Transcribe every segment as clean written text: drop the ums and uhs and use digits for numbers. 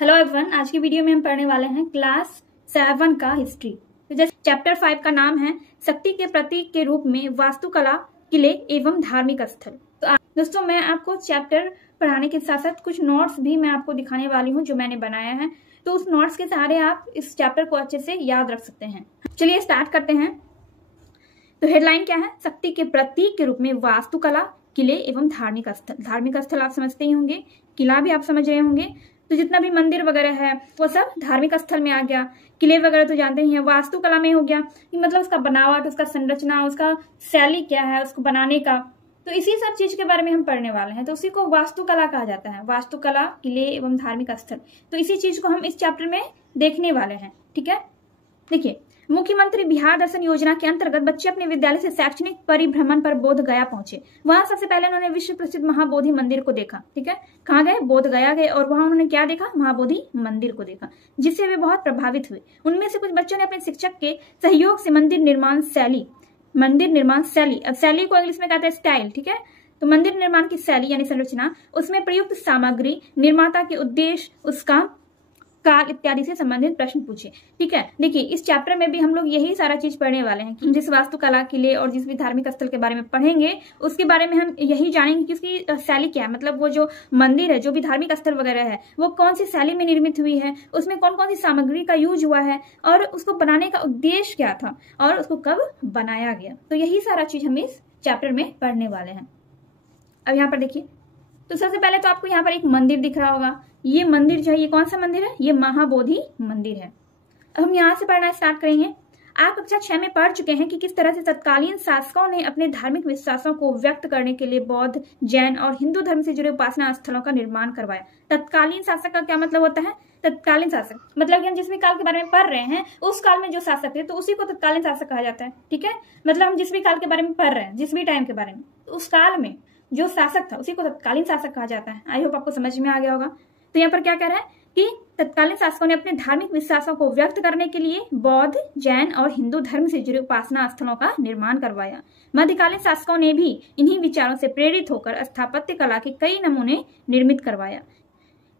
Hello everyone, आज की video में हम पढ़ने वाले हैं क्लास 7 का हिस्ट्री। तो जैसे चैप्टर 5 का नाम है शक्ति के प्रतीक के रूप में वास्तुकला, किले एवं धार्मिक स्थल। तो दोस्तों, मैं आपको चैप्टर पढ़ाने के साथ साथ कुछ नोट्स भी मैं आपको दिखाने वाली हूँ जो मैंने बनाया है। तो उस नोट्स के सहारे आप इस चैप्टर को अच्छे से याद रख सकते हैं। चलिए स्टार्ट करते हैं। तो हेडलाइन क्या है? शक्ति के प्रतीक के रूप में वास्तुकला, किले एवं धार्मिक स्थल। धार्मिक स्थल आप समझते ही होंगे, किला भी आप समझ रहे होंगे। तो जितना भी मंदिर वगैरह है वो सब धार्मिक स्थल में आ गया। किले वगैरह तो जानते ही हैं, वास्तुकला में हो गया कि मतलब उसका बनावट, उसका संरचना, उसका शैली क्या है उसको बनाने का। तो इसी सब चीज के बारे में हम पढ़ने वाले हैं। तो उसी को वास्तुकला कहा जाता है, वास्तुकला, किले एवं धार्मिक स्थल। तो इसी चीज को हम इस चैप्टर में देखने वाले हैं। ठीक है, देखिए, मुख्यमंत्री बिहार दर्शन योजना के अंतर्गत बच्चे अपने विद्यालय से शैक्षणिक परिभ्रमण पर बोध गया पहुंचे। वहां सबसे पहले उन्होंने विश्व प्रसिद्ध महाबोधि मंदिर को देखा। ठीक है, कहाँ गए? बोध गया गए और वहां उन्होंने क्या देखा? महाबोधि मंदिर को देखा, जिससे वे बहुत प्रभावित हुए। उनमें से कुछ बच्चों ने अपने शिक्षक के सहयोग से मंदिर निर्माण शैली, अब शैली को इंग्लिश में कहते हैं स्टाइल। ठीक है, तो मंदिर निर्माण की शैली यानी संरचना, उसमें प्रयुक्त सामग्री, निर्माता के उद्देश्य, उसका काल इत्यादि से संबंधित प्रश्न पूछे। ठीक है, देखिए इस चैप्टर में भी हम लोग यही सारा चीज पढ़ने वाले हैं कि जिस वास्तुकला, किले और जिस भी धार्मिक स्थल के बारे में पढ़ेंगे उसके बारे में हम यही जानेंगे कि उसकी शैली क्या है। मतलब वो जो मंदिर है, जो भी धार्मिक स्थल वगैरह है, वो कौन सी शैली में निर्मित हुई है, उसमें कौन कौन सी सामग्री का यूज हुआ है और उसको बनाने का उद्देश्य क्या था और उसको कब बनाया गया। तो यही सारा चीज हम इस चैप्टर में पढ़ने वाले हैं। अब यहाँ पर देखिए, तो सबसे पहले तो आपको यहाँ पर एक मंदिर दिख रहा होगा। ये मंदिर जो है, ये कौन सा मंदिर है? ये महाबोधि मंदिर है। अब हम यहाँ से पढ़ना स्टार्ट करेंगे। आप कक्षा 6 में पढ़ चुके हैं कि किस तरह से तत्कालीन शासकों ने अपने धार्मिक विश्वासों को व्यक्त करने के लिए बौद्ध, जैन और हिंदू धर्म से जुड़े उपासना स्थलों का निर्माण करवाया। तत्कालीन शासक का क्या मतलब होता है? तत्कालीन शासक मतलब कि हम जिस भी काल के बारे में पढ़ रहे हैं उस काल में जो शासक थे तो उसी को तत्कालीन शासक कहा जाता है। ठीक है, मतलब हम जिस भी काल के बारे में पढ़ रहे हैं, जिस भी टाइम के बारे में, उस काल में जो शासक था उसी को तत्कालीन शासक कहा जाता है। आई होप आपको समझ में आ गया होगा। तो यहाँ पर क्या कह रहा है कि तत्कालीन शासकों ने अपने धार्मिक विश्वासों को व्यक्त करने के लिए बौद्ध, जैन और हिंदू धर्म से जुड़े उपासना स्थलों का निर्माण करवाया। मध्यकालीन शासकों ने भी इन्हीं विचारों से प्रेरित होकर स्थापत्य कला के कई नमूने निर्मित करवाया।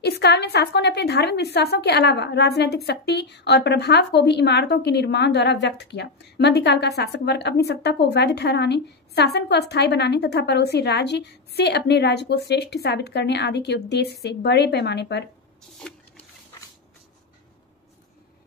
इस काल में शासकों ने अपने धार्मिक विश्वासों के अलावा राजनीतिक शक्ति और प्रभाव को भी इमारतों के निर्माण द्वारा व्यक्त किया। मध्यकाल का शासक वर्ग अपनी सत्ता को वैध ठहराने, शासन को अस्थायी बनाने तथा पड़ोसी राज्य से अपने राज्य को श्रेष्ठ साबित करने आदि के उद्देश्य से बड़े पैमाने पर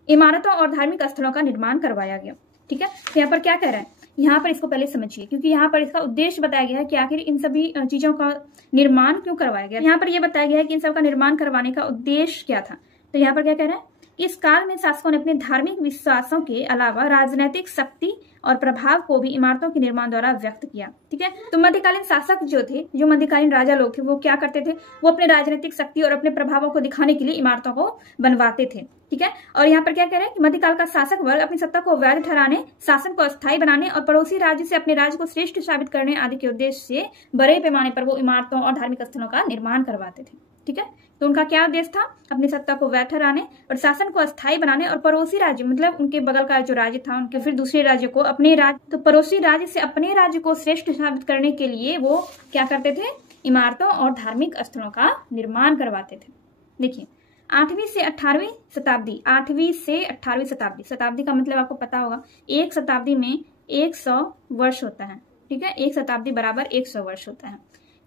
इमारतों और धार्मिक स्थलों का निर्माण करवाया गया। ठीक है, तो यहाँ पर क्या कह रहा है, यहाँ पर इसको पहले समझिए, क्योंकि यहाँ पर इसका उद्देश्य बताया गया है कि आखिर इन सभी चीजों का निर्माण क्यों करवाया गया। यहाँ पर यह बताया गया है कि इन सब का निर्माण करवाने का उद्देश्य क्या था। तो यहाँ पर क्या कह रहा है, इस काल में शासकों ने अपने धार्मिक विश्वासों के अलावा राजनीतिक शक्ति और प्रभाव को भी इमारतों के निर्माण द्वारा व्यक्त किया। ठीक है, तो मध्यकालीन शासक जो थे, जो मध्यकालीन राजा लोग थे, वो क्या करते थे? वो अपने राजनीतिक शक्ति और अपने प्रभावों को दिखाने के लिए इमारतों को बनवाते थे। ठीक है, और यहाँ पर क्या कह रहे हैं कि मध्यकाल का शासक वर्ग अपनी सत्ता को वैध ठहराने, शासन को अस्थायी बनाने और पड़ोसी राज्य से अपने राज्य को श्रेष्ठ साबित करने आदि के उद्देश्य से बड़े पैमाने पर वो इमारतों और धार्मिक स्थलों का निर्माण करवाते थे। ठीक है, तो उनका क्या उद्देश्य था? अपनी सत्ता को वैध ठहराने और शासन को अस्थायी बनाने और पड़ोसी राज्य मतलब उनके बगल का जो राज्य था उनके फिर दूसरे राज्य को अपने राज्य, तो पड़ोसी राज्य से अपने राज्य को श्रेष्ठ साबित करने के लिए वो क्या करते थे? इमारतों और धार्मिक स्थलों का निर्माण करवाते थे। देखिए, 8वीं से 18वीं शताब्दी, 8वीं से 18वीं शताब्दी, शताब्दी का मतलब आपको पता होगा, एक शताब्दी में 100 वर्ष होता है। ठीक है, एक शताब्दी बराबर 100 वर्ष होता है।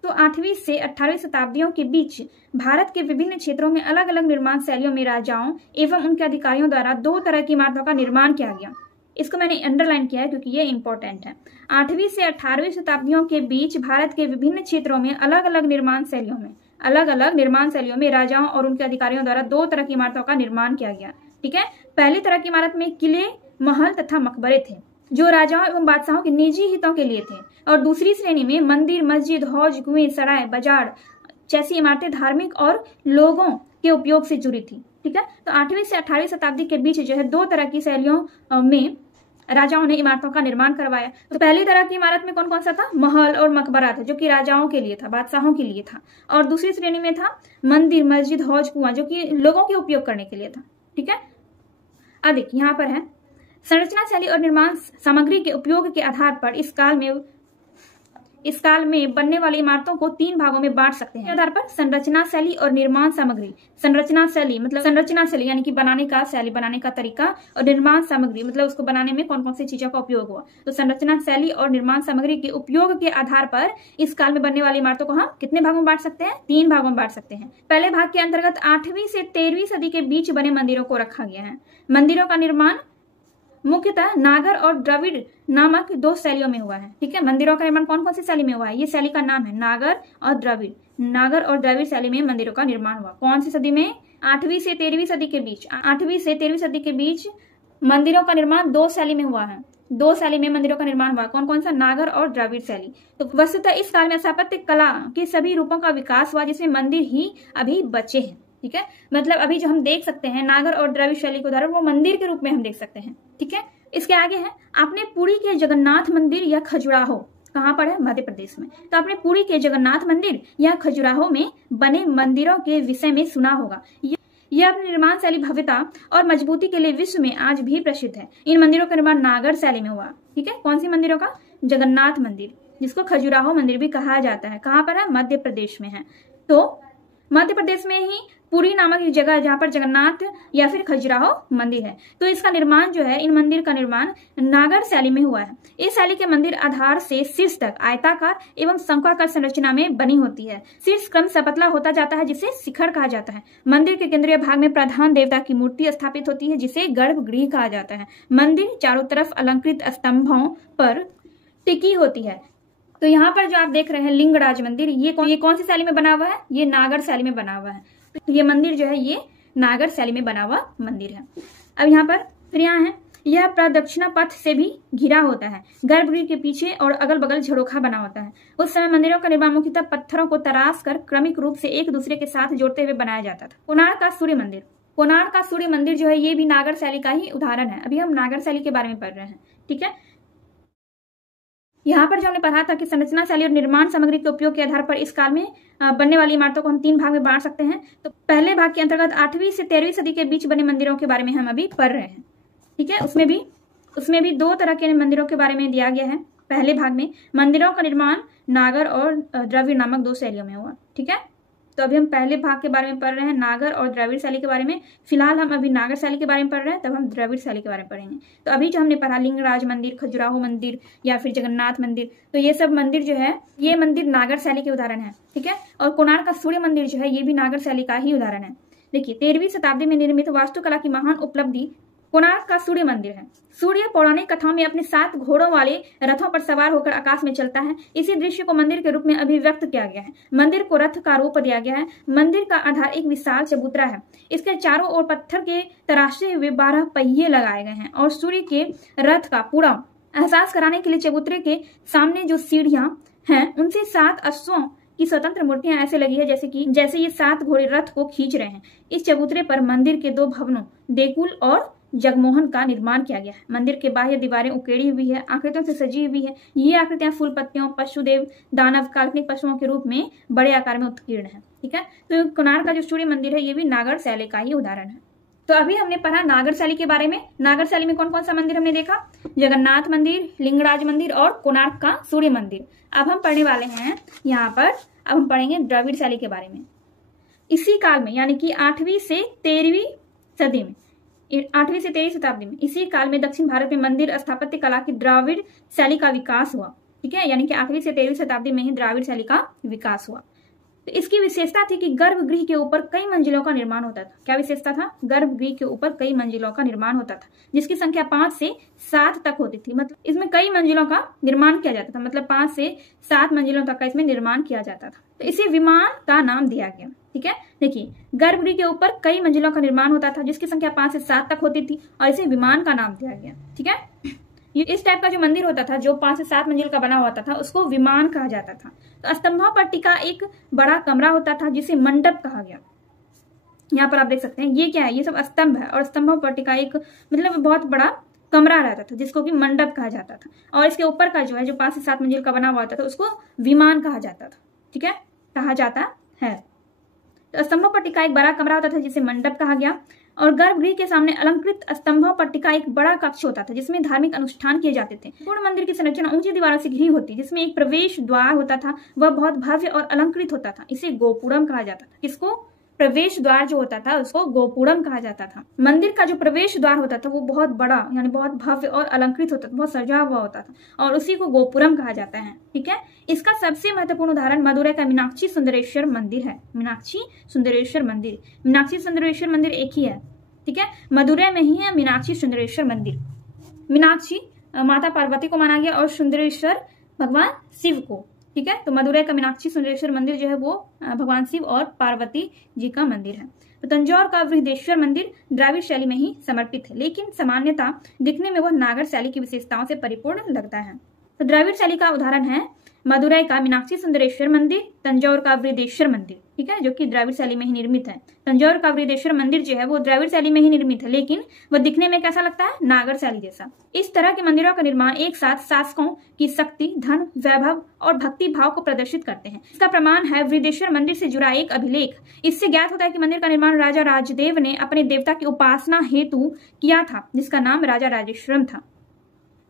तो 8वीं से 18वीं शताब्दियों के बीच भारत के विभिन्न क्षेत्रों में अलग अलग निर्माण शैलियों में राजाओं एवं उनके अधिकारियों द्वारा 2 तरह की इमारतों का निर्माण किया गया। इसको मैंने अंडरलाइन किया है क्योंकि ये इंपॉर्टेंट है। 8वीं से 18वीं शताब्दियों के बीच भारत के विभिन्न क्षेत्रों में अलग अलग निर्माण शैलियों में राजाओं और उनके अधिकारियों द्वारा 2 तरह की इमारतों का निर्माण किया गया। ठीक है, पहली तरह की इमारत में किले, महल तथा मकबरे थे जो राजाओं एवं बादशाहों के निजी हितों के लिए थे, और दूसरी श्रेणी में मंदिर, मस्जिद, हौज, कुएं, सराय, बाजार जैसी इमारतें धार्मिक और लोगों के उपयोग से जुड़ी थी। ठीक है, तो 8वीं से 18वीं शताब्दी के बीच जो है 2 तरह की शैलियों में राजाओं ने इमारतों का निर्माण करवाया। तो पहली तरह की इमारत में कौन कौन सा था? महल और मकबरा था, जो कि राजाओं के लिए था, बादशाहों के लिए था। और दूसरी श्रेणी में था मंदिर, मस्जिद, हौज, कुआं, जो कि लोगों के उपयोग करने के लिए था। ठीक है, अब देखिए यहाँ पर है संरचना शैली और निर्माण सामग्री के उपयोग के आधार पर इस काल में इस काल में बनने वाली इमारतों को 3 भागों में बांट सकते हैं। आधार पर संरचना शैली और निर्माण सामग्री। संरचना शैली मतलब संरचना शैली यानी कि बनाने का शैली, बनाने का तरीका, और निर्माण सामग्री मतलब उसको बनाने में कौन कौन सी चीजों का उपयोग हुआ। तो संरचना शैली और निर्माण सामग्री के उपयोग के आधार पर इस काल में बनने वाली इमारतों को हम कितने भागों में बांट सकते हैं? 3 भागों में बांट सकते हैं। पहले भाग के अंतर्गत 8वीं से 13वीं सदी के बीच बने मंदिरों को रखा गया है। मंदिरों का निर्माण मुख्यतः नागर और द्रविड़ नामक 2 शैलियों में हुआ है। ठीक है, मंदिरों का निर्माण कौन कौन सी शैली में हुआ है? ये शैली का नाम है नागर और द्रविड़। नागर और द्रविड़ शैली में मंदिरों का निर्माण हुआ। कौन सी सदी में? 8वीं से 13वीं सदी के बीच। 8वीं से 13वीं सदी के बीच मंदिरों का निर्माण 2 शैली में हुआ है। 2 शैली में मंदिरों का निर्माण हुआ। कौन कौन सा? नागर और द्रविड़ शैली। तो वस्तुतः इस काल में स्थापत्य कला के सभी रूपों का विकास हुआ, जिसमें मंदिर ही अभी बचे हैं। ठीक है, मतलब अभी जो हम देख सकते हैं नागर और द्रविड़ शैली के उदाहरण वो मंदिर के रूप में हम देख सकते हैं। ठीक है, इसके आगे है आपने पुरी के जगन्नाथ मंदिर या खजुराहो, कहाँ पर है? मध्य प्रदेश में। तो आपने पुरी के जगन्नाथ मंदिर या खजुराहो में बने मंदिरों के विषय में सुना होगा। यह अपनी निर्माण शैली, भव्यता और मजबूती के लिए विश्व में आज भी प्रसिद्ध है। इन मंदिरों का निर्माण नागर शैली में हुआ। ठीक है, कौन सी मंदिरों का? जगन्नाथ मंदिर, जिसको खजुराहो मंदिर भी कहा जाता है। कहाँ पर है? मध्य प्रदेश में है। तो मध्य प्रदेश में ही पुरी नामक एक जगह है जहां पर जगन्नाथ या फिर खजुराहो मंदिर है। तो इसका निर्माण जो है, इन मंदिर का निर्माण नागर शैली में हुआ है। इस शैली के मंदिर आधार से शीर्ष तक आयताकार एवं शंक्वाकार संरचना में बनी होती है। शीर्ष क्रम से पतला होता जाता है, जिसे शिखर कहा जाता है। मंदिर के केंद्रीय भाग में प्रधान देवता की मूर्ति स्थापित होती है, जिसे गर्भगृह कहा जाता है। मंदिर चारों तरफ अलंकृत स्तंभों पर टिकी होती है। तो यहाँ पर जो आप देख रहे हैं लिंगराज मंदिर, ये कौन सी शैली में बना हुआ है? ये नागर शैली में बना हुआ है। तो ये मंदिर जो है ये नागर शैली में बना हुआ मंदिर है। अब यहाँ पर फिर यहाँ है, यह प्रदक्षिणा पथ से भी घिरा होता है। गर्भगृह के पीछे और अगल बगल झरोखा बना होता है। उस समय मंदिरों का निर्माण मुख्यतः पत्थरों को तराश कर क्रमिक रूप से एक दूसरे के साथ जोड़ते हुए बनाया जाता था। कोणार्क का सूर्य मंदिर। कोणार्क का सूर्य मंदिर जो है ये भी नागर शैली का ही उदाहरण है। अभी हम नागर शैली के बारे में पढ़ रहे हैं। ठीक है, यहाँ पर जो हमने पढ़ा था कि संरचना शैली और निर्माण सामग्री के उपयोग के आधार पर इस काल में बनने वाली इमारतों को हम 3 भाग में बांट सकते हैं। तो पहले भाग के अंतर्गत 8वीं से 13वीं सदी के बीच बने मंदिरों के बारे में हम अभी पढ़ रहे हैं। ठीक है, उसमें भी 2 तरह के मंदिरों के बारे में दिया गया है। पहले भाग में मंदिरों का निर्माण नागर और द्रविड़ नामक 2 शैलियों में हुआ। ठीक है, तो अभी हम पहले भाग के बारे में पढ़ रहे हैं, नागर और द्रविड़ शैली के बारे में। फिलहाल हम अभी नागर शैली के बारे में पढ़ रहे हैं, तब हम द्रविड़ शैली के बारे में पढ़ेंगे। तो अभी जो हमने पढ़ा लिंगराज मंदिर, खजुराहो मंदिर या फिर जगन्नाथ मंदिर, तो ये सब मंदिर जो है ये मंदिर नागर शैली के उदाहरण है। ठीक है, और कोणार्क का सूर्य मंदिर जो है ये भी नागर शैली का ही उदाहरण है। देखिए, 13वीं शताब्दी में निर्मित वास्तुकला की महान उपलब्धि कोणार्क का सूर्य मंदिर है। सूर्य पौराणिक कथाओं में अपने 7 घोड़ों वाले रथों पर सवार होकर आकाश में चलता है। इसी दृश्य को मंदिर के रूप में अभिव्यक्त किया गया है। मंदिर को रथ का रूप दिया गया है। मंदिर का आधार एक विशाल चबूतरा है। इसके चारों ओर पत्थर के तराशे हुए 12 पहिए लगाए गए हैं और सूर्य के रथ का पूरा एहसास कराने के लिए चबूतरे के सामने जो सीढ़ियां हैं उनसे 7 अश्वों की स्वतंत्र मूर्तियां ऐसे लगी है जैसे ये 7 घोड़े रथ को खींच रहे हैं। इस चबूतरे पर मंदिर के 2 भवनों देकुल और जगमोहन का निर्माण किया गया है। मंदिर के बाह्य दीवारें उकेड़ी हुई है, आकृतियों से सजी हुई है। ये आकृतियां फूल पत्तियों, पशुदेव, दानव, काल्पनिक पशुओं के रूप में बड़े आकार में उत्कीर्ण है। ठीक है, तो कोणार्क का जो सूर्य मंदिर है ये भी नागर शैली का ही उदाहरण है। तो अभी हमने पढ़ा नागर शैली के बारे में। नागर शैली में कौन कौन सा मंदिर हमने देखा? जगन्नाथ मंदिर, लिंगराज मंदिर और कोणार्क का सूर्य मंदिर। अब हम पढ़ने वाले हैं यहाँ पर, अब हम पढ़ेंगे द्रविड़ शैली के बारे में। इसी काल में यानी कि 8वीं से 13वीं सदी में, 8वीं से 13वीं शताब्दी में, इसी काल में दक्षिण भारत में मंदिर स्थापत्य कला की द्रविड़ शैली का विकास हुआ। ठीक है, यानी कि 8वीं से 13वीं शताब्दी में ही द्रविड़ शैली का विकास हुआ। तो इसकी विशेषता थी कि गर्भगृह के ऊपर कई मंजिलों का निर्माण होता था। क्या विशेषता था? गर्भगृह के ऊपर कई मंजिलों का निर्माण होता था, जिसकी संख्या 5 से 7 तक होती थी। मतलब इसमें कई मंजिलों का निर्माण किया जाता था, मतलब 5 से 7 मंजिलों तक का इसमें निर्माण किया जाता था। तो इसे विमान का नाम दिया गया। ठीक है, देखिए, गर्भगृह के ऊपर कई मंजिलों का निर्माण होता था, जिसकी संख्या 5 से 7 तक होती थी और इसे विमान का नाम दिया गया। ठीक है, ये इस टाइप का जो मंदिर होता था जो 5 से 7 मंजिल का बना होता था उसको विमान कहा जाता था। तो स्तंभों पर टिका एक बड़ा कमरा होता था जिसे मंडप कहा गया। यहाँ पर आप देख सकते हैं ये क्या है, ये सब स्तंभ है और स्तंभों पर टिका एक मतलब बहुत बड़ा कमरा रहता था जिसको कि मंडप कहा जाता था। और इसके ऊपर का जो है जो 5 से 7 मंजिल का बना हुआ होता था उसको विमान कहा जाता था। ठीक है, कहा जाता है। तो स्तंभों पर टिका एक बड़ा कमरा होता था जिसे मंडप कहा गया, और गर्भगृह के सामने अलंकृत स्तंभों पर टिका एक बड़ा कक्ष होता था जिसमें धार्मिक अनुष्ठान किए जाते थे। पूर्ण मंदिर की संरचना ऊंची दीवारों से घिरी होती, जिसमें एक प्रवेश द्वार होता था, वह बहुत भव्य और अलंकृत होता था। इसे गोपुरम कहा जाता था। किसको? प्रवेश द्वार जो होता था उसको गोपुरम कहा जाता था। मंदिर का जो प्रवेश द्वार होता था वो बहुत बड़ा यानी बहुत भव्य और अलंकृत होता था, बहुत सजा हुआ होता था, और उसी को गोपुरम कहा जाता है। ठीक है, इसका सबसे महत्वपूर्ण उदाहरण मदुरै का मीनाक्षी सुंदरेश्वर मंदिर है। मीनाक्षी सुंदरेश्वर मंदिर, मीनाक्षी सुंदरेश्वर मंदिर एक ही है। ठीक है, मदुरै में ही है मीनाक्षी सुंदरेश्वर मंदिर। मीनाक्षी माता पार्वती को माना गया और सुंदरेश्वर भगवान शिव को। ठीक है, तो मदुरै का मीनाक्षी सुंदरेश्वर मंदिर जो है वो भगवान शिव और पार्वती जी का मंदिर है। तो तंजौर का बृहदेश्वर मंदिर द्राविड़ शैली में ही समर्पित है, लेकिन सामान्यतः दिखने में वह नागर शैली की विशेषताओं से परिपूर्ण लगता है। तो द्राविड़ शैली का उदाहरण है मदुरै का मीनाक्षी सुंदरेश्वर मंदिर, तंजौर का बृहदेश्वर मंदिर। ठीक है, जो कि द्राविड़ शैली में ही निर्मित है। तंजौर का बृहदेश्वर मंदिर जो है वो द्राविड़ शैली में ही निर्मित है, लेकिन वह दिखने में कैसा लगता है? नागर शैली जैसा। इस तरह के मंदिरों का निर्माण एक साथ शासकों की शक्ति, धन, वैभव और भक्ति भाव को प्रदर्शित करते हैं। इसका प्रमाण है बृहदेश्वर मंदिर से जुड़ा एक अभिलेख। इससे ज्ञात होता है कि मंदिर का निर्माण राजा राजदेव ने अपने देवता की उपासना हेतु किया था, जिसका नाम राजा राजेश्वरम था।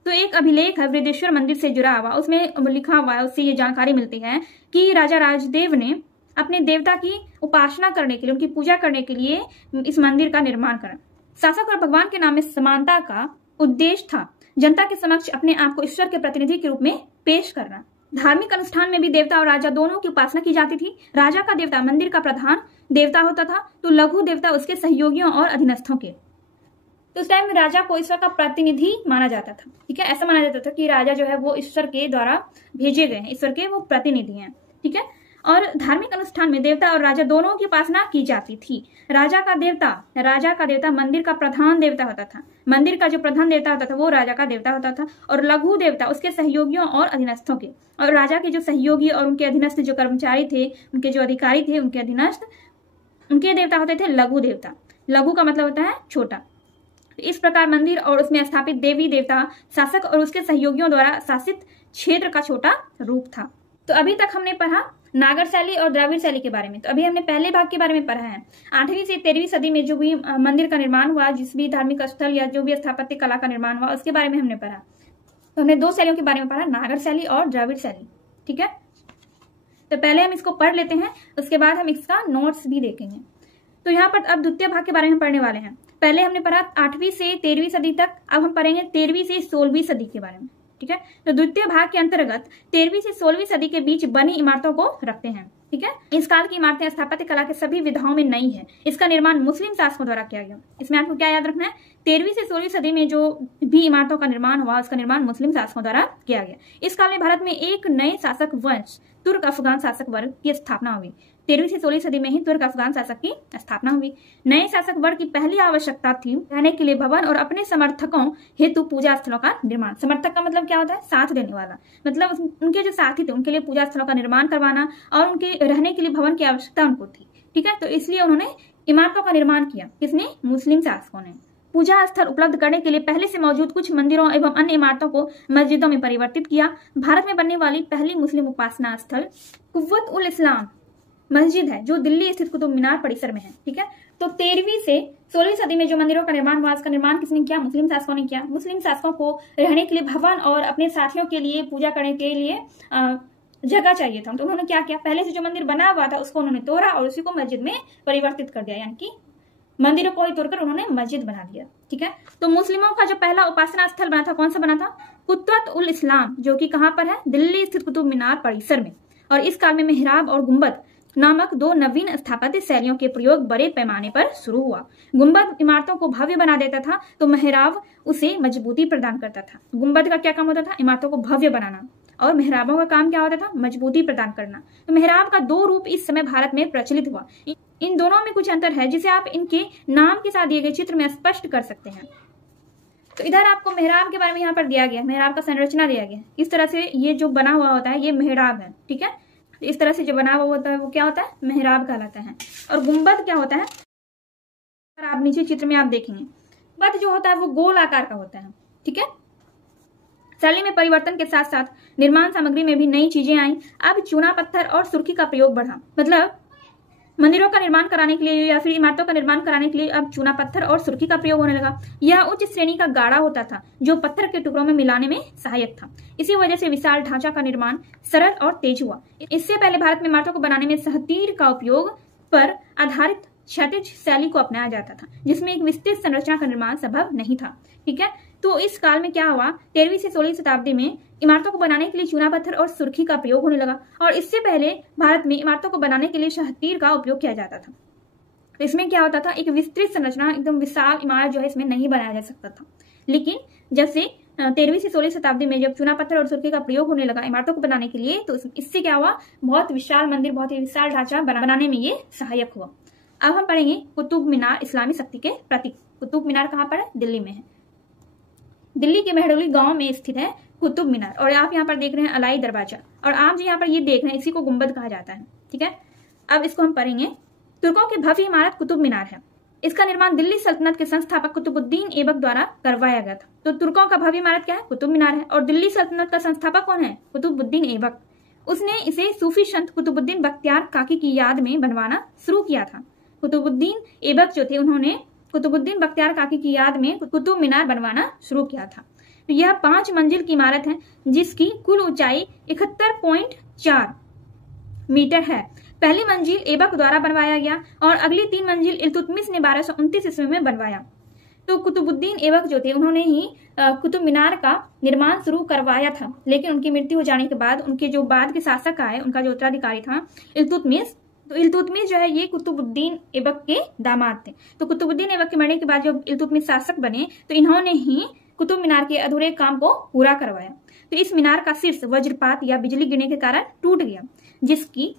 तो एक अभिलेख है बृहदेश्वर मंदिर से जुड़ा हुआ, उसमें लिखा हुआ है, उससे ये जानकारी मिलती है कि राजा राजदेव ने अपने देवता की उपासना करने के लिए, उनकी पूजा करने के लिए इस मंदिर का निर्माण करा। शासक और भगवान के नाम में समानता का उद्देश्य था जनता के समक्ष अपने आप को ईश्वर के प्रतिनिधि के रूप में पेश करना। धार्मिक अनुष्ठान में भी देवता और राजा दोनों की उपासना की जाती थी। राजा का देवता मंदिर का प्रधान देवता होता था, तो लघु देवता उसके सहयोगियों और अधीनस्थों के। तो उस टाइम में राजा को ईश्वर का प्रतिनिधि माना जाता था। ठीक है, ऐसा माना जाता था कि राजा जो है वो ईश्वर के द्वारा भेजे गए हैं, ईश्वर के वो प्रतिनिधि हैं। ठीक है, और धार्मिक अनुष्ठान में देवता और राजा दोनों की उपासना की जाती थी। राजा का देवता मंदिर का प्रधान देवता होता था। मंदिर का जो प्रधान देवता होता था वो राजा का देवता होता था, और लघु देवता उसके सहयोगियों और अधीनस्थों के। और राजा के जो सहयोगी और उनके अधीनस्थ जो कर्मचारी थे, उनके जो अधिकारी थे, उनके अधीनस्थ, उनके देवता होते थे लघु देवता। लघु का मतलब होता है छोटा। इस प्रकार मंदिर और उसमें स्थापित देवी देवता शासक और उसके सहयोगियों द्वारा शासित क्षेत्र का छोटा रूप था। तो अभी तक हमने पढ़ा नागर शैली और द्राविड़ शैली के बारे में। तो अभी हमने पहले भाग के बारे में पढ़ा है। 8वीं से 13वीं सदी में जो भी मंदिर का निर्माण हुआ, जिस भी धार्मिक स्थल या जो भी स्थापत्य कला का निर्माण हुआ, उसके बारे में हमने पढ़ा। तो हमने 2 शैलियों के बारे में पढ़ा, नागर शैली और द्राविड़ शैली। ठीक है, तो पहले हम इसको पढ़ लेते हैं, उसके बाद हम इसका नोट्स भी देखेंगे। तो यहाँ पर अब द्वितीय भाग के बारे में पढ़ने वाले हैं। पहले हमने पढ़ा 8वीं से 13वीं सदी तक, अब हम पढ़ेंगे 13वीं से 16वीं सदी के बारे में। ठीक है, तो द्वितीय भाग के अंतर्गत 13वीं से 16वीं सदी के बीच बनी इमारतों को रखते हैं। ठीक है, इस काल की इमारतें स्थापत्य कला के सभी विधाओं में नई है। इसका निर्माण मुस्लिम शासकों द्वारा किया गया। इसमें आपको क्या याद रखना है? 13वीं से 16वीं सदी में जो भी इमारतों का निर्माण हुआ, उसका निर्माण मुस्लिम शासकों द्वारा किया गया। इस काल में भारत में एक नए शासक वंश तुर्क अफगान शासक वर्ग की स्थापना हुई। 13वीं से 16वीं सदी में ही तुर्क अफगान शासक की स्थापना हुई। नए शासक वर्ग की पहली आवश्यकता थी रहने के लिए भवन और अपने समर्थकों हेतु पूजा स्थलों का निर्माण। समर्थक का मतलब क्या होता है? साथ देने वाला। मतलब उनके जो साथी थे उनके लिए पूजा स्थलों का निर्माण करवाना और उनके रहने के लिए भवन की आवश्यकता उनको थी। ठीक है, तो इसलिए उन्होंने इमारतों का निर्माण किया। किसने? मुस्लिम शासकों ने। पूजा स्थल उपलब्ध करने के लिए पहले से मौजूद कुछ मंदिरों एवं अन्य इमारतों को मस्जिदों में परिवर्तित किया। भारत में बनने वाली पहली मुस्लिम उपासना स्थल कुव्वत उल इस्लाम मस्जिद है, जो दिल्ली स्थित कुतुब मीनार परिसर में है। ठीक है, तो 13वीं से 16वीं सदी में जो मंदिरों का निर्माण हुआ, उसका निर्माण किसने किया? मुस्लिम शासकों ने किया। मुस्लिम शासकों को रहने के लिए भवन और अपने साथियों के लिए पूजा करने के लिए जगह चाहिए था। तो उन्होंने क्या किया? पहले से जो मंदिर बना हुआ था उसको उन्होंने तोड़ा और उसी को मस्जिद में परिवर्तित कर दिया, यानी कि मंदिरों को ही तोड़कर उन्होंने मस्जिद बना दिया। ठीक है, तो मुस्लिमों का जो पहला उपासना स्थल बना था, कौन सा बना था? कुत्वत उल इस्लाम, जो कि कहां पर है? दिल्ली स्थित कुतुब मीनार परिसर में। और इस काल में मेहराब और गुंबद नामक 2 नवीन स्थापत्य शैलियों के प्रयोग बड़े पैमाने पर शुरू हुआ। गुंबद इमारतों को भव्य बना देता था, तो मेहराब उसे मजबूती प्रदान करता था। गुंबद का क्या काम होता था? इमारतों को भव्य बनाना, और मेहराबों का काम क्या होता था? मजबूती प्रदान करना। तो मेहराब का 2 रूप इस समय भारत में प्रचलित हुआ। इन दोनों में कुछ अंतर है जिसे आप इनके नाम के साथ दिए गए चित्र में स्पष्ट कर सकते हैं। तो इधर आपको मेहराब के बारे में यहाँ पर दिया गया है, मेहराब का संरचना दिया गया है। इस तरह से ये जो बना हुआ होता है ये मेहराब है। ठीक है, इस तरह से जो बना हुआ होता है वो क्या होता है? मेहराब कहलाता है। और गुंबद क्या होता है? आप नीचे चित्र में आप देखेंगे, गुंबद जो होता है वो गोल आकार का होता है। ठीक है, शैली में परिवर्तन के साथ साथ निर्माण सामग्री में भी नई चीजें आई। अब चूना पत्थर और सुर्खी का प्रयोग बढ़ा। मतलब मंदिरों का निर्माण कराने के लिए या फिर इमारतों का निर्माण कराने के लिए अब चूना पत्थर और सुर्खी का प्रयोग होने लगा। यह उच्च श्रेणी का गाढ़ा होता था जो पत्थर के टुकड़ों में मिलाने में सहायक था। इसी वजह से विशाल ढांचा का निर्माण सरल और तेज हुआ। इससे पहले भारत में इमारतों को बनाने में सहतीर का उपयोग पर आधारित क्षैतिज शैली को अपनाया जाता था, जिसमें एक विस्तृत संरचना का निर्माण संभव नहीं था। ठीक है, तो इस काल में क्या हुआ, 13वीं से 16वीं शताब्दी में इमारतों को बनाने के लिए चूना पत्थर और सुर्खी का प्रयोग होने लगा। और इससे पहले भारत में इमारतों को बनाने के लिए सहतीर का उपयोग किया जाता था। तो इसमें क्या होता था, एक विस्तृत संरचना, एकदम विशाल इमारत जो है इसमें नहीं बनाया जा सकता था। लेकिन जब से 13वीं से 16वीं शताब्दी में जब चूना पत्थर और सुर्खी का प्रयोग होने लगा इमारतों को बनाने के लिए, तो इससे क्या हुआ, बहुत विशाल मंदिर, बहुत ही विशाल ढांचा बनाने में ये सहायक हुआ। अब हम पढ़ेंगे कुतुब मीनार, इस्लामी शक्ति के प्रतीक। कुतुब मीनार कहाँ पर है, दिल्ली में है। दिल्ली के मेहरौली गांव में स्थित है कुतुब मीनार। और आप यहाँ पर देख रहे हैं अलाई दरवाजा, और आप जो यहाँ पर ये देख रहे हैं इसी को गुंबद कहा जाता है। ठीक है, अब इसको हम पढ़ेंगे। तुर्कों की भव्य इमारत कुतुब मीनार है। इसका निर्माण दिल्ली सल्तनत के संस्थापक कुतुबुद्दीन ऐबक द्वारा करवाया गया था। तो तुर्कों का भव्य इमारत क्या है, कुतुब मीनार है। और दिल्ली सल्तनत का संस्थापक कौन है, कुतुबुद्दीन ऐबक। उसने इसे सूफी संत कुतुबुद्दीन बख्तियार काकी की याद में बनवाना शुरू किया था। कुतुबुद्दीन ऐबक जो थे उन्होंने कुतुबुद्दीन बख्तियार काकी की याद में कुतुब मीनार बनवाना शुरू किया था। तो यह 5 मंजिल की इमारत है जिसकी कुल ऊंचाई 71.4 मीटर है। पहली मंजिल ऐबक द्वारा बनवाया गया और अगली 3 मंजिल इल्तुतमिश ने 1229 ईस्वी में बनवाया। तो कुतुबुद्दीन ऐबक जो थे उन्होंने ही कुतुब मीनार का निर्माण शुरू करवाया था, लेकिन उनकी मृत्यु हो जाने के बाद उनके जो बाद के शासक आए, उनका जो उत्तराधिकारी था इल्तुतमिश, तो इल्तुतमिश जो है ये कुतुबुद्दीन ऐबक के दामाद थे। तो कुतुबुद्दीन ऐबक के मरने के बाद जब इल्तुतमिश शासक बने तो इन्होंने ही कुतुब मीनार के अधूरे काम को पूरा करवाया। तो इस मीनार का शीर्ष वज्रपात या बिजली गिरने के कारण टूट गया, जिसकी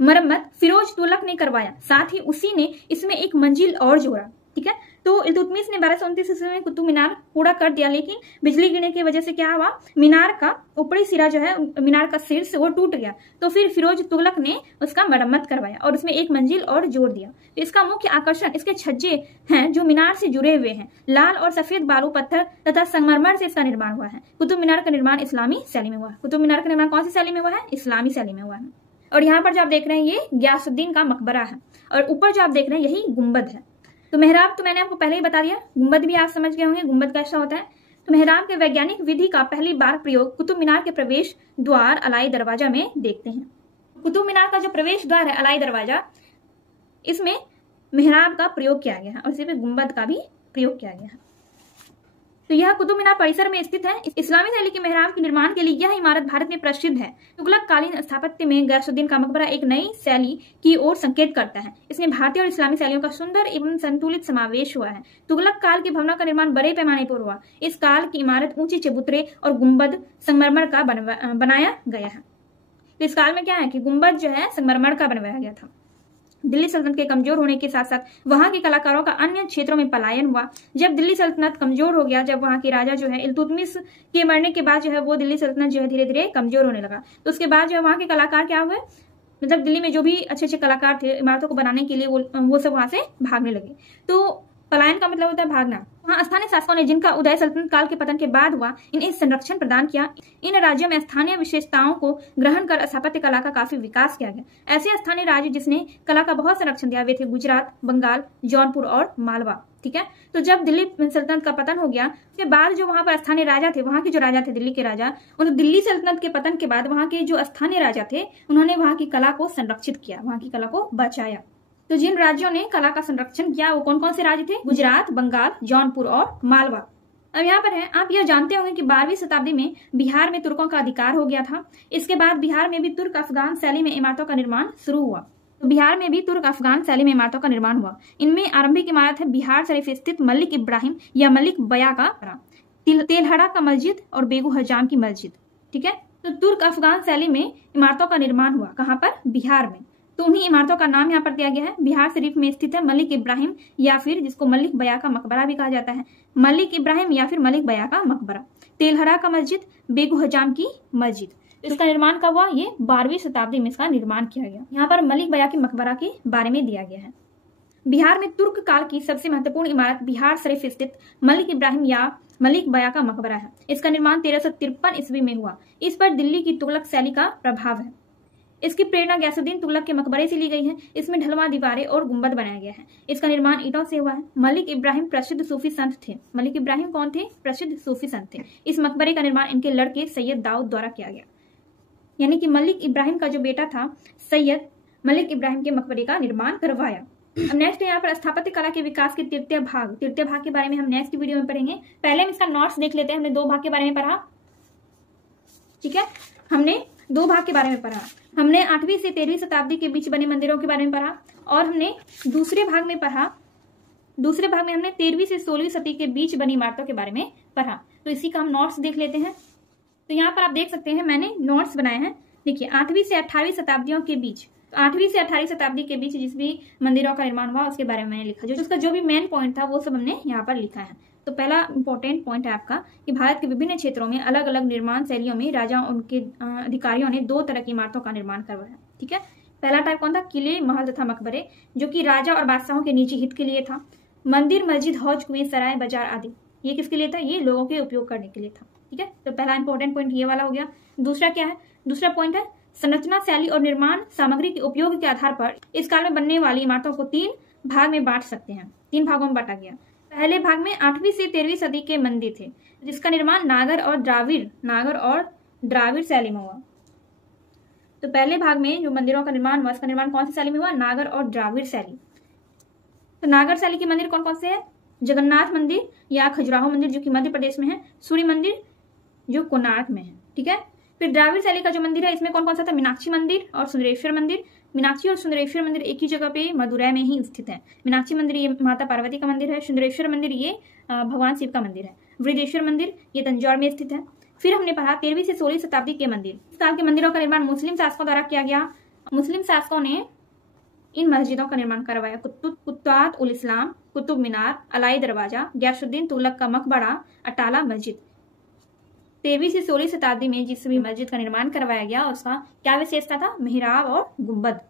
मरम्मत फिरोज तुगलक ने करवाया। साथ ही उसी ने इसमें एक मंजिल और जोड़ा। ठीक है, तो इल्तुतमिश ने 1229 ईस्वी में कुतुब मीनार पूरा कर दिया, लेकिन बिजली गिरने की वजह से क्या हुआ, मीनार का ऊपरी सिरा जो है, मीनार का शीर्ष वो टूट गया। तो फिर फिरोज तुगलक ने उसका मरम्मत करवाया और उसमें एक मंजिल और जोड़ दिया। तो इसका मुख्य आकर्षण इसके छज्जे हैं जो मीनार से जुड़े हुए हैं। लाल और सफेद बालू पत्थर तथा संगमरमर से इसका निर्माण हुआ है। कुतुब मीनार का निर्माण इस्लामी शैली में हुआ है। कुतुब मीनार का निर्माण कौन सी शैली में हुआ है, इस्लामी शैली में हुआ है। और यहाँ पर जो आप देख रहे हैं ये गयासुद्दीन का मकबरा है, और ऊपर जो आप देख रहे हैं यही गुंबद है। तो मेहराब तो मैंने आपको पहले ही बता दिया, गुंबद भी आप समझ गए होंगे गुंबद कैसा होता है। तो मेहराब के वैज्ञानिक विधि का पहली बार प्रयोग कुतुब मीनार के प्रवेश द्वार अलाई दरवाजा में देखते हैं। कुतुब मीनार का जो प्रवेश द्वार है अलाई दरवाजा, इसमें मेहराब का प्रयोग किया गया है और इसी पे गुंबद का भी प्रयोग किया गया है। तो यह कुतुब मीनार परिसर में स्थित है। इस्लामी शैली के मेहराब के निर्माण के लिए यह इमारत भारत में प्रसिद्ध है। तुगलक कालीन स्थापत्य में गयासुद्दीन का मकबरा एक नई शैली की ओर संकेत करता है। इसमें भारतीय और इस्लामी शैलियों का सुंदर एवं संतुलित समावेश हुआ है। तुगलक काल के भवनों का निर्माण बड़े पैमाने पर हुआ। इस काल की इमारत ऊंचे चबूतरे और गुंबद संगमरमर का बनाया गया है। तो इस काल में क्या है कि गुंबद जो है संगमरमर का बनवाया गया था। दिल्ली सल्तनत के कमजोर होने के साथ साथ वहां के कलाकारों का अन्य क्षेत्रों में पलायन हुआ। जब दिल्ली सल्तनत कमजोर हो गया, जब वहां के राजा जो है इल्तुतमिश के मरने के बाद जो है वो दिल्ली सल्तनत जो है धीरे धीरे कमजोर होने लगा। तो उसके बाद जो है वहां के कलाकार क्या हुए, मतलब दिल्ली में जो भी अच्छे अच्छे कलाकार थे इमारतों को बनाने के लिए वो सब वहां से भागने लगे। तो पलायन का मतलब होता है भागना। वहाँ स्थानीय शासकों ने जिनका उदय सल्तनत काल के पतन के बाद हुआ, इन्हें संरक्षण प्रदान किया। इन राज्यों में स्थानीय विशेषताओं को ग्रहण कर स्थापत्य कला का काफी विकास किया गया। ऐसे स्थानीय राज्य जिसने कला का बहुत संरक्षण दिया वे थे गुजरात, बंगाल, जौनपुर और मालवा। ठीक है, तो जब दिल्ली सल्तनत का पतन हो गया उसके बाद जो वहां पर स्थानीय राजा थे, वहां के जो राजा थे दिल्ली के राजा, उन दिल्ली सल्तनत के पतन के बाद वहां के जो स्थानीय राजा थे उन्होंने वहां की कला को संरक्षित किया, वहां की कला को बचाया। तो जिन राज्यों ने कला का संरक्षण किया वो कौन कौन से राज्य थे, गुजरात, बंगाल, जौनपुर और मालवा। अब यहाँ पर है, आप यह जानते होंगे कि 12वीं शताब्दी में बिहार में तुर्कों का अधिकार हो गया था। इसके बाद बिहार में भी तुर्क अफगान शैली में इमारतों का निर्माण शुरू हुआ। तो बिहार में भी तुर्क अफगान शैली में इमारतों का निर्माण हुआ। इनमें आरंभिक इमारत है बिहार शरीफ स्थित मलिक इब्राहिम या मलिक बया का तेलहड़ा का मस्जिद और बेगू हजाम की मस्जिद। ठीक है, तो तुर्क अफगान शैली में इमारतों का निर्माण हुआ कहाँ पर, बिहार में। तो उन्हीं इमारतों का नाम यहाँ पर दिया गया है। बिहार शरीफ में स्थित है मलिक इब्राहिम या फिर जिसको मलिक बया का मकबरा भी कहा जाता है, मलिक इब्राहिम या फिर मलिक बया का मकबरा, तेलहड़ा का मस्जिद, बेगू हजाम की मस्जिद। इसका निर्माण कब हुआ, ये 12वीं शताब्दी में इसका निर्माण किया गया। यहाँ पर मलिक बया के मकबरा के बारे में दिया गया है। बिहार में तुर्क काल की सबसे महत्वपूर्ण इमारत बिहार शरीफ स्थित मलिक इब्राहिम या मलिक बया का मकबरा है। इसका निर्माण 1353 ईस्वी में हुआ। इस पर दिल्ली की तुगलक शैली का प्रभाव है। इसकी प्रेरणा गयासुद्दीन तुगलक के मकबरे से ली गई है। इसमें ढलवां दीवारें और गुंबद बनाया गया है। इसका निर्माण ईंटों से हुआ है। मलिक इब्राहिम प्रसिद्ध सूफी संत थे। मलिक इब्राहिम कौन थे? प्रसिद्ध सूफी संत थे। इस मकबरे का निर्माण इनके लड़के सैयद दाऊद द्वारा किया गया। यानी कि मलिक इब्राहिम का जो बेटा था सैयद, मलिक इब्राहिम के मकबरे का निर्माण करवाया। अब नेक्स्ट यहाँ पर स्थापत्य कला के विकास के तृतीय भाग के बारे में हम नेक्स्ट वीडियो में पढ़ेंगे। पहले हम इसका नोट्स देख लेते हैं। हमने 2 भाग के बारे में पढ़ा, ठीक है। हमने 2 भाग के बारे में पढ़ा। हमने 8वीं से 13वीं शताब्दी के बीच बने मंदिरों के बारे में पढ़ा और हमने दूसरे भाग में हमने 13वीं से 16वीं सदी के बीच बनी इमारतों के बारे में पढ़ा। तो इसी का हम नोट्स देख लेते हैं। तो यहाँ पर आप देख सकते हैं मैंने नोट्स बनाए हैं। देखिए 8वीं से 18वीं शताब्दियों के बीच, 8वीं से 18वीं शताब्दी के बीच जिस भी मंदिरों का निर्माण हुआ उसके बारे में मैंने लिखा। उसका जो भी मेन पॉइंट था वो सब हमने यहाँ पर लिखा है। तो पहला इंपॉर्टेंट पॉइंट है आपका कि भारत के विभिन्न क्षेत्रों में अलग अलग निर्माण शैलियों में राजा और उनके अधिकारियों ने 2 तरह की इमारतों का निर्माण करवाया, ठीक है। पहला टाइप कौन था? किले, महल तथा मकबरे, जो कि राजा और बादशाहों के निजी हित के लिए था। मंदिर, मस्जिद, हौज, कुएं, सराय, बाजार आदि ये किसके लिए था? ये लोगों के उपयोग करने के लिए था, ठीक है। तो पहला इंपॉर्टेंट पॉइंट ये वाला हो गया। दूसरा क्या है? दूसरा पॉइंट है संरचना शैली और निर्माण सामग्री के उपयोग के आधार पर इस काल में बनने वाली इमारतों को 3 भाग में बांट सकते हैं। 3 भागों में बांटा गया। पहले भाग में 8वीं से 13वीं सदी के मंदिर थे, जिसका निर्माण नागर और द्राविड़ शैली में हुआ। तो पहले भाग में जो मंदिरों का निर्माण हुआ, इसका निर्माण कौन सी शैली में हुआ? नागर और द्राविड़ शैली। तो नागर शैली के मंदिर कौन कौन से हैं? जगन्नाथ मंदिर या खजुराहो मंदिर जो कि मध्य प्रदेश में है, सूर्य मंदिर जो कोणार्क में है, ठीक है। फिर द्राविड़ शैली का जो मंदिर है इसमें कौन कौन सा था? मीनाक्षी मंदिर और सुंदरेश्वर मंदिर। मीनाक्षी और सुंदरेश्वर मंदिर एक ही जगह पे मदुरै में ही स्थित है। मीनाक्षी मंदिर ये माता पार्वती का मंदिर है। सुंदरेश्वर मंदिर ये भगवान शिव का मंदिर है। वृद्धेश्वर मंदिर ये तंजौर में स्थित है। फिर हमने पढ़ा 13वीं से 16वीं शताब्दी के मंदिर। इस काल के मंदिरों का निर्माण मुस्लिम शासकों द्वारा किया गया। मुस्लिम शासकों ने इन मस्जिदों का निर्माण करवाया। कुतुब उल इस्लाम, कुतुब मीनार, अलाई दरवाजा, गयासुद्दीन तुगलक का मकबरा, अटाला मस्जिद। 13वीं से 16वीं शताब्दी में जिस भी मस्जिद का निर्माण करवाया गया उसका क्या विशेषता था? मेहराब और गुंबद।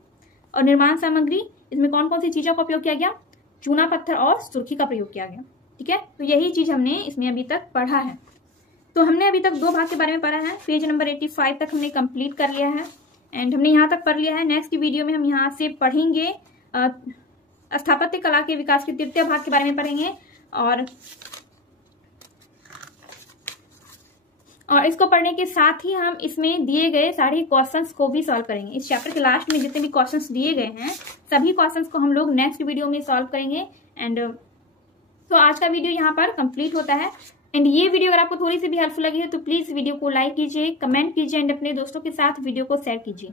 और निर्माण सामग्री इसमें कौन कौन सी चीजों का उपयोग किया गया? चूना पत्थर और सुर्खी का प्रयोग किया गया, ठीक है। तो यही चीज हमने इसमें अभी तक पढ़ा है। तो हमने अभी तक 2 भाग के बारे में पढ़ा है। पेज नंबर 85 तक हमने कंप्लीट कर लिया है एंड हमने यहाँ तक पढ़ लिया है। नेक्स्ट वीडियो में हम यहाँ से पढ़ेंगे स्थापत्य कला के विकास के तृतीय भाग के बारे में पढ़ेंगे और इसको पढ़ने के साथ ही हम इसमें दिए गए सारे क्वेश्चंस को भी सॉल्व करेंगे। इस चैप्टर के लास्ट में जितने भी क्वेश्चंस दिए गए हैं सभी क्वेश्चंस को हम लोग नेक्स्ट वीडियो में सॉल्व करेंगे। एंड तो आज का वीडियो यहाँ पर कंप्लीट होता है। एंड ये वीडियो अगर आपको थोड़ी सी भी हेल्पफुल लगी है तो प्लीज वीडियो को लाइक कीजिए, कमेंट कीजिए एंड अपने दोस्तों के साथ वीडियो को शेयर कीजिए।